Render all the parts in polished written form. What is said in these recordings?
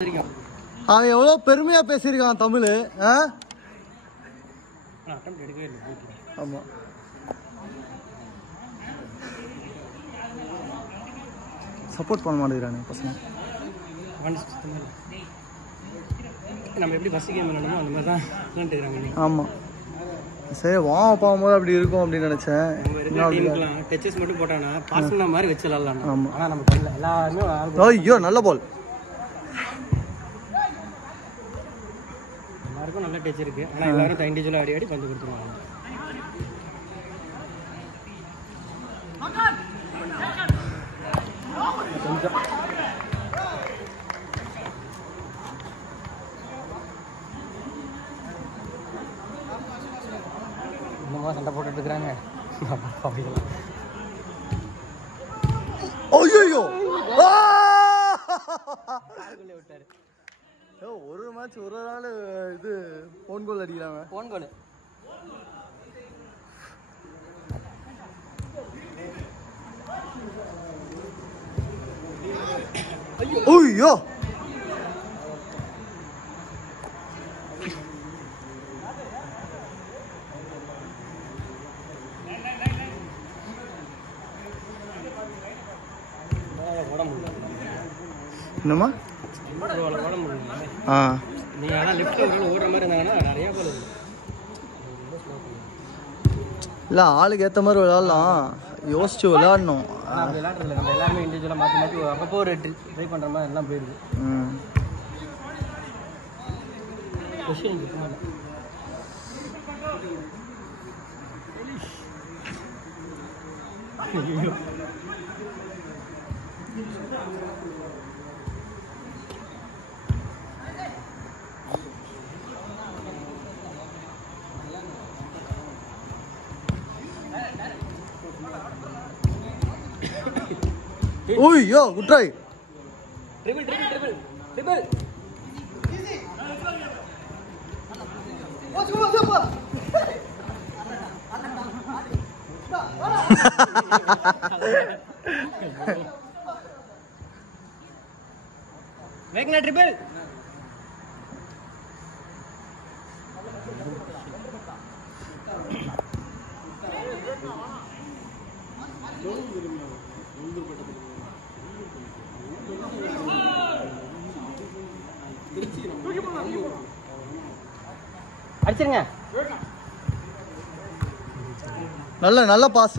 அவன் எவ்வளோ பெருமையா பேசியிருக்கான் தமிழ். ஆமா சப்போர்ட் பண்ண மாட்டேங்கிறானே பசங்க. நம்ம எப்படி ஃபர்ஸ்ட் கேம் விளையாடணுமோ அந்த மாதிரி தான் விளையாண்டுருக்காங்க. ஆமாம் சரி வா போகும்போது அப்படி இருக்கும் அப்படின்னு நினச்சேன். டச்சஸ் மட்டும் போட்டானா பாஸ் மாதிரி வச்சு விளாட்லாம். ஆமாம் ஆனால் நம்ம பண்ணல எல்லாருமே. ஐயோ நல்ல பால். எல்லாருக்கும் நல்ல டச் இருக்கு. ஆனால் எல்லாரும் இண்டிவிஜுவலாக ஆடி ஆடி பந்து கொடுத்துருவாங்க. கொஞ்சம் இன்னுமா சண்டை போட்டுட்டு இருக்கிறாங்க. ஐயோ விட்டாரு. ஒரு மேட்ச் ஒரு நாள் இது போன் கோல் அடிக்கிறாங்க. போன் கோல் ஐயோ என்னம்மா நீங்க ஆனால் லெஃப்ட்டில் ஓடுற மாதிரி இருந்தாங்கன்னா நிறையா பால் இருக்குது. இல்லை ஆளுக்கு ஏற்ற மாதிரி விளையாடலாம், யோசிச்சு விளையாடணும். அப்படி விளையாடுறதில்ல, நம்ம எல்லாருமே இண்டிவிஜுவலாக மாற்றி மாற்றி அப்பப்போ ஒரு ட்ரை பண்ணுற மாதிரி எல்லாம் போயிடுது. கொஸ்டின் இருக்குமா ஐயோ good try. Triple triple triple triple வேகனா ட்ரிபிள். அடிச்சிருங்க. நல்ல நல்ல பாஸ்.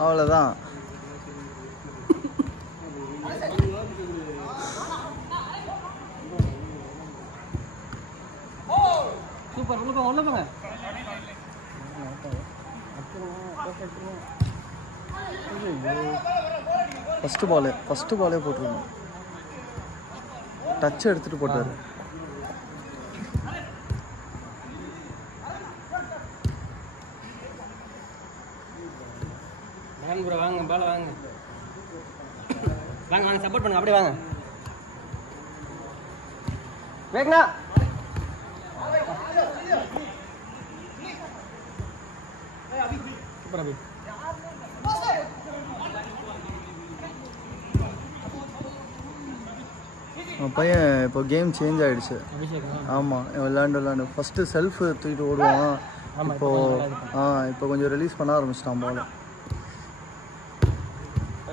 அவ்வளோதான். சூப்பர். உள்ள போங்க உள்ள போங்க. ஃபஸ்ட்டு பாலே போட்டிருக்கோம். டச் எடுத்துகிட்டு போட்டார். வாங்க வாங்க பால் வாங்க வாங்க வாங்க சப்போர்ட் பண்ணுங்க. அப்படியே வாங்க வேகனா. சூப்பர் அபி. பையன் இப்போ கேம் சேஞ்ச் ஆகிடுச்சு. ஆமாம் விளாண்டு ஃபஸ்ட்டு செல்ஃப் தூக்கிட்டு ஓடுவான். இப்போ கொஞ்சம் ரிலீஸ் பண்ண ஆரம்பிச்சிட்டான் பால்.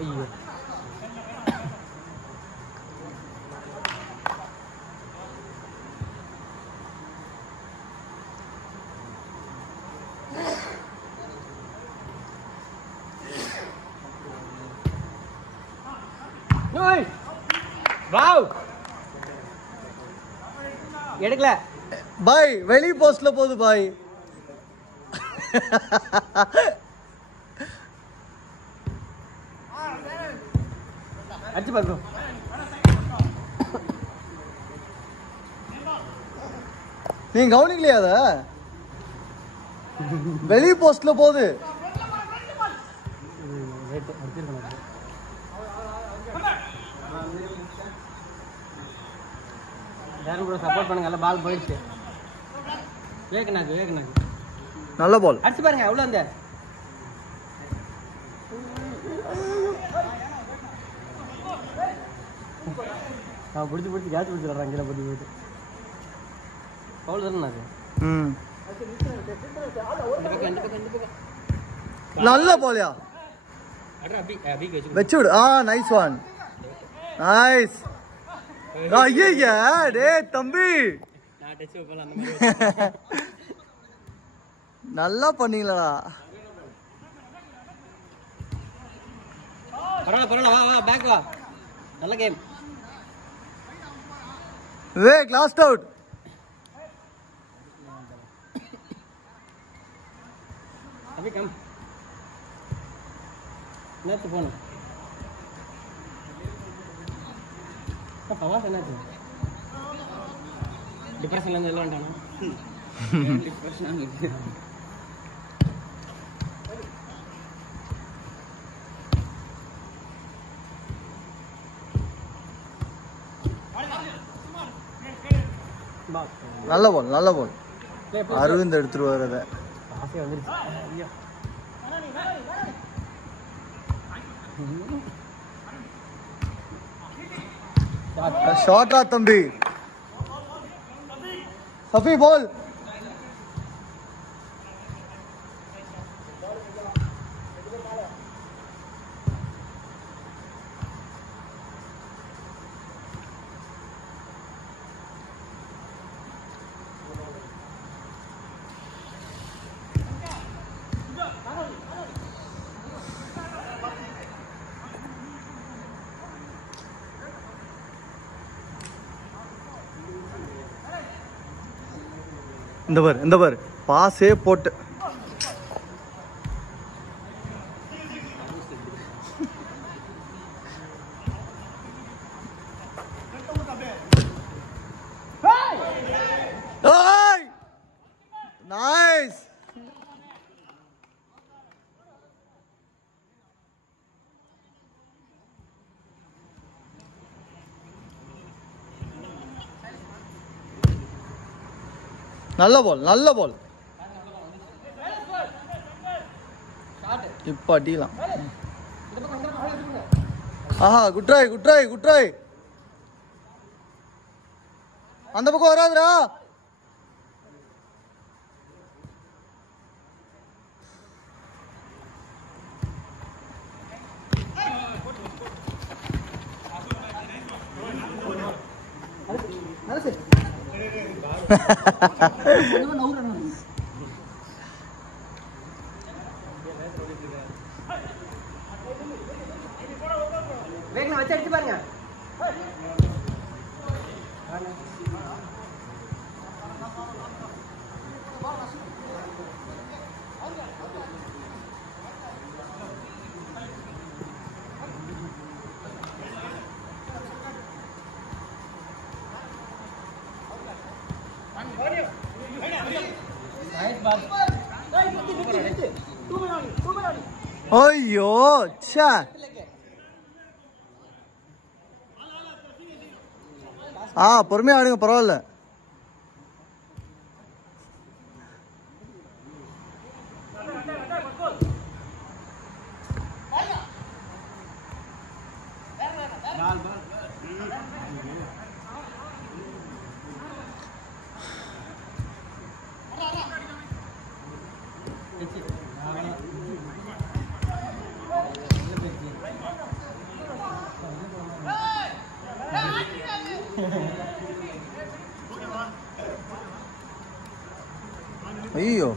ஐயோ வாவ் எடுக்கல பாய். வெளி போஸ்ட்ல போகுது பாய். அடிச்சு பார்க்கணும். நீங்க கவனிக்கலையா அத? வெளி போஸ்ட்ல போகுது. யாரும் கூட சப்போர்ட் பண்ணுங்க. பால் போயிடுச்சு. வேகனாக்கு நல்ல பால். அடிச்சு பாருங்க அவ்வளோ அந்த நான் பிடிச்சி கேட்ச் பிடிச்சிடுறேன் அங்கே போட்டு பவுல் தானே அது. நல்ல பால்யா. வச்சு விடு. Nice one. நைஸ். ஐயா டே தம்பி நல்லா பண்ணீங்களா. பரவாயில்ல வா பேக் வா. நல்ல கேம். Last out. அபி கம் நேத்து போன பவாஸ் என்னாச்சு டிப்ரெஷன்ல இருந்து எல்லாம் வந்துட்டானா டிப்ரெஷன் நல்ல பால் நல்ல பால். அரவிந்த் எடுத்துருவார் அதை. ஷார்ட்டா தம்பி. சஃபி பால். இந்த பார் பாஸே போட்டு. நைஸ். நல்ல பால் நல்ல பால். இப்ப அடிக்கலாம். Good try good try good try. அந்த பக்கம் வராதுடா. வச்சு அடிச்சு பாருங்க. ஐயோ ச்சே. பொறுமையா ஆடுங்க பரவாயில்ல. ஐயோ